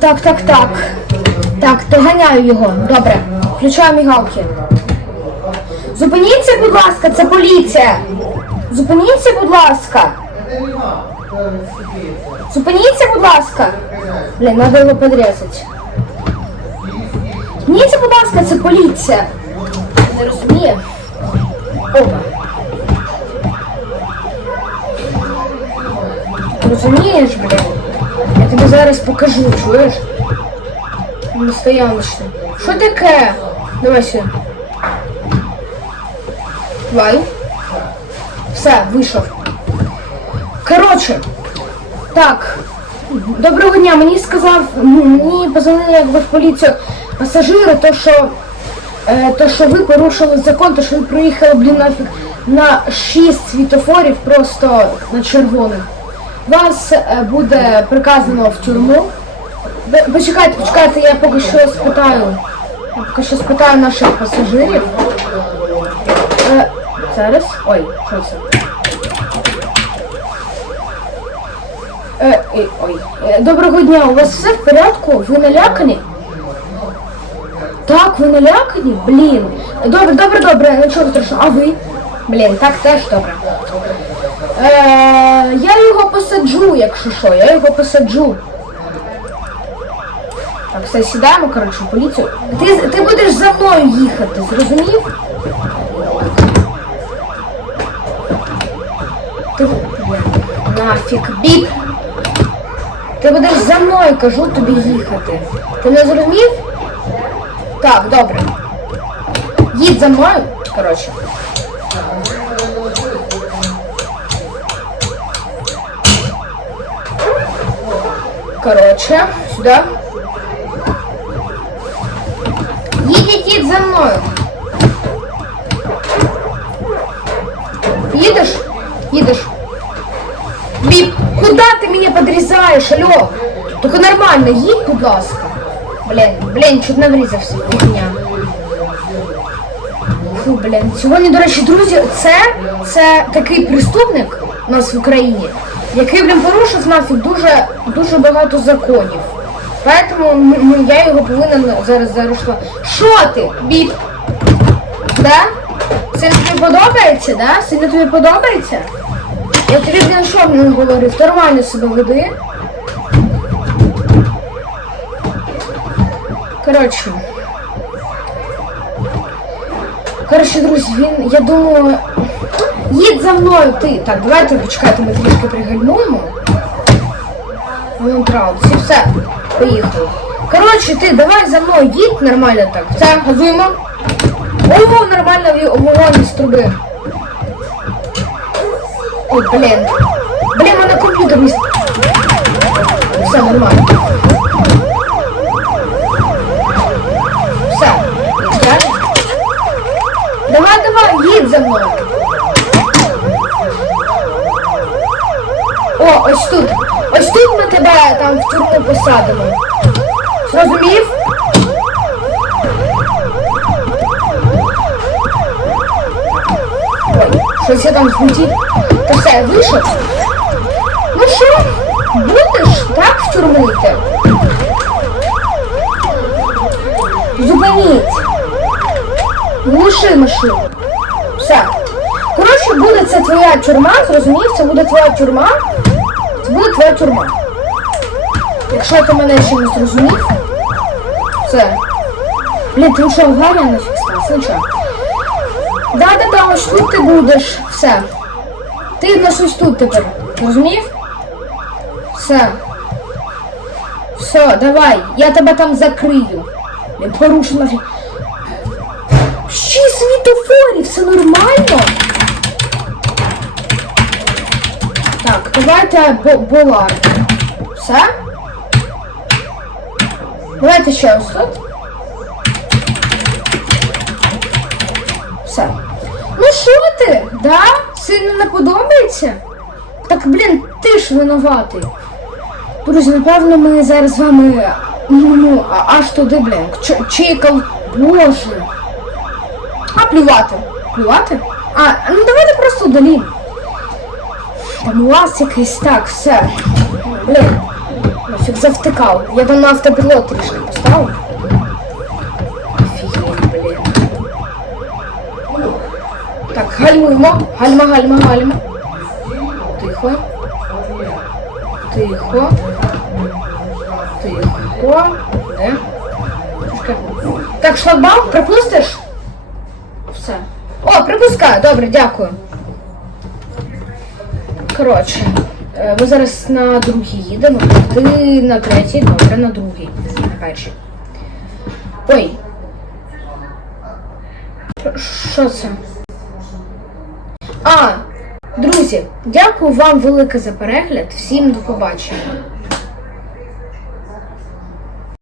Так, так, так. Так, доганяю його. Добре. Включаю мігалки. Зупиніться, будь ласка, це поліція. Зупиніться, будь ласка. Зупиніться, будь ласка. Блін, треба його підрізати. Зупиніться, будь ласка, це поліція. Не розуміє. Опа. Розумієш, блін? Тобі зараз покажу, чуєш? Настояночно. Що таке? Давай сюди. Давай. Все, вийшов. Коротше, так. Доброго дня, мені сказав, ну, мені позвонили якби в поліцію пасажири, то що, е, то, що ви порушили закон, то що ви проїхали, блін, нафіг на 6 світофорів просто на червоних. Вас е, буде приказано в тюрму. Почекайте, почекайте, я поки що спитаю. Я поки що спитаю наших пасажирів. Е, зараз. Ой, що це? Е, ой, ой. Е, Доброго дня, у вас все в порядку? Ви налякані? Так, ви налякані? Блін. Добре, добре, добре, нічого страшного. А ви? Блін, так теж добре. Е, я його посаджу, якщо що, я його посаджу. Так, все, сідаємо, коротше, в поліцію. Ти, ти будеш за мною їхати, зрозумів? Ти... Блін, Нафіг, біп. Ти будеш за мною, кажу тобі їхати. Ти не зрозумів? Так, добре. Їдь за мною, коротше. Коротше, сюди. Їдь, їдь за мною. Їдеш? Їдеш. Біп, куди ти мене підрізаєш, алло? Тільки нормально, їдь, будь ласка. Блін, блін, чуть не врізався, фігня. Фу, блін. Сьогодні, до речі, друзі, це, це такий преступник у нас в Україні, який, блін, порушив нафіг дуже, дуже багато законів. Поэтому я його повинен зараз заарештувати. Що ти, біп? Да? Сильно тобі подобається, да? Сильно тобі подобається? Я тобі, блін, що не говорив? Нормально себе веди. Коротше. Коротше, друзі, він, я думаю, їдь за мною ти. Так, давайте почекайте, ми трішки пригальмуємо. Ну, все, поїхали. Коротше, ти давай за мною їдь нормально так. Все, газуємо. О, нормально вогонь з труби. Ой, блін. Блін, мене комп'ютер не... Все, нормально. Все, правильно? Давай, давай, їдь за мною. О, ось тут. Ось тут ми тебе там в тюрму посадимо. Зрозумів? Ой, щось я там звучить. Та все, вийшов. Ну що, будеш так в тюрму йти? Зупиніть. Глуши машину. Все. Коротше, буде це твоя тюрма, зрозумів? Це буде твоя тюрма. Буде твоя тюрма. Якщо ти мене ще не зрозумів. Все. Блін, ти що, Ваня нафіг став? Нічого. Да-да-да, ось тут ти будеш. Все. Ти нас ось тут тепер. Розумів? Все. Все, давай. Я тебе там закрию. Не порушив нафіг. Шість світофорів, це нормально? Давайте бо- болар. Все? Давайте ще ось тут. Все. Ну що ти? Да? Сильно не подобається? Так, блін, ти ж винуватий. Друзі, напевно, ми зараз з вами ну, ну, аж туди, блін, ч- чекав. Боже. А плювати? Плювати? А, ну давайте просто удалім. Там вас якийсь так, все. Блін. пупсик завтикав. Я би на автопілот трішки поставив. Блін. Так, гальмуємо. Гальма, гальма, гальма. Тихо. Тихо. Тихо. Де? Так, шлагбаум, припустиш? Все. О, припускаю, добре, дякую. Коротше, е, ми зараз на другий їдемо. Ти на третій, добре, на другий. На перший. Ой. Що це? А, друзі, дякую вам велике за перегляд. Всім до побачення.